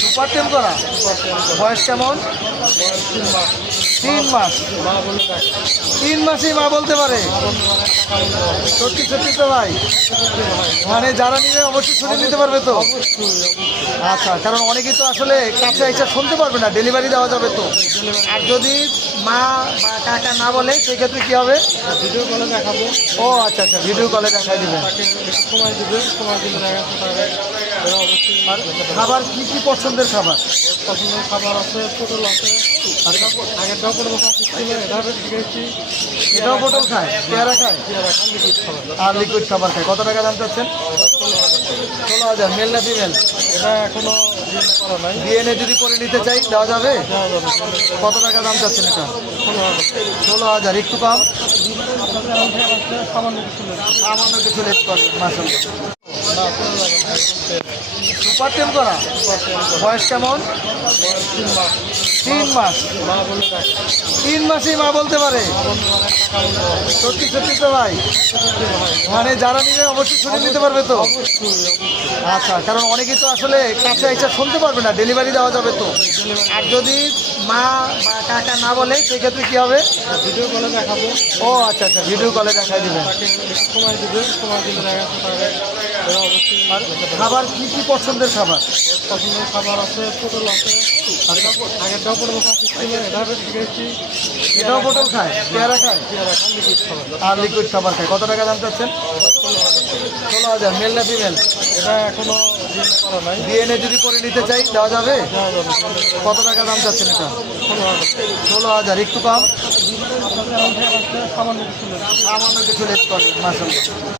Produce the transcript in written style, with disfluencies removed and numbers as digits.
Super টেম করা। বয়স কেমন? 3 মাস। 3 মাসেই মা বলতে পারে। সত্যি সত্যি তো ভাই, মানে যারা নিবে অবশ্যই শুনে নিতে পারবে তো। আচ্ছা, কারণ অনেকেই তো আসলে কাছে এসে শুনতে পারবে না, ডেলিভারি দেওয়া যাবে তো। আর যদি মা বা কাকা না বলে সেক্ষেত্রে কি হবে? ভিডিও কলে দেখাবো। ও আচ্ছা আচ্ছা, ভিডিও কলে দেখাই দিবেন। তাকে একটু সময় দিবে, সময় দিলে দেখা যাচ্ছে তারা অবশ্যই আর খাবার কি কি পছন্দের খাবার? পছন্দের খাবার আছে, পটল আছে। আগেরটাও পটল খাচ্ছি, এটা শিখেছি। এটাও পটল খায়, পেয়ারা খায়, লিকুইড খাবার। আর লিকুইড খাবার খায়। কত টাকা দাম চাচ্ছেন? 16,000। মেল না ফিমেল? এটা এখনো ডিএনএ করা নাই। ডিএনএ যদি করে নিতে চাই দেওয়া যাবে? দেওয়া যাবে। কত টাকা দাম চাচ্ছেন এটা? 16,000। একটু কম? আপনাদের অংশে আসলে সামান্য কিছু নেই। সামান্য কিছু লেট করবেন, মাশাআল্লাহ। না, কোনো লাগে না, একদম সেম। সুপার টেম করা। বয়স কেমন? বয়স 3 মাস। 3 মাস। মা বলে ডাকে। 3 মাসেই মা বলতে পারে। সত্যি সত্যি তো ভাই, মানে যারা নিবে অবশ্যই শুনে নিতে পারবে তো। আচ্ছা, কারণ অনেকেই তো আসলে কাছে এসে শুনতে পারবে না, ডেলিভারি দেওয়া যাবে তো। আর যদি মা বা কাকা না বলে সেক্ষেত্রে কি হবে? ভিডিও কলে দেখাবো। ও আচ্ছা আচ্ছা, ভিডিও কলে দেখাই দিবেন। তাকে একটু সময় দিবে, সময় দিলে দেখা যাচ্ছে তারা অবশ্যই আর খাবার কি কি পছন্দের খাবার? পছন্দের খাবার আছে, পটল আছে। আগেরটাও পটল খাচ্ছি, এটা শিখেছি। এটাও পটল খায়, পেয়ারা খায়, লিকুইড খাবার। আর লিকুইড খাবার খায়। কত টাকা দাম চাচ্ছেন? 16,000। মেল না ফিমেল? এটা এখনো ডিএনএ করা নাই। ডিএনএ যদি করে নিতে চাই দেওয়া যাবে? দেওয়া যাবে। কত টাকা দাম চাচ্ছেন এটা? 16,000। 16,000। একটু কম? আপনাদের অংশে আসলে সামান্য কিছু নেই। সামান্য কিছু লেট করবেন, মাশাআল্লাহ।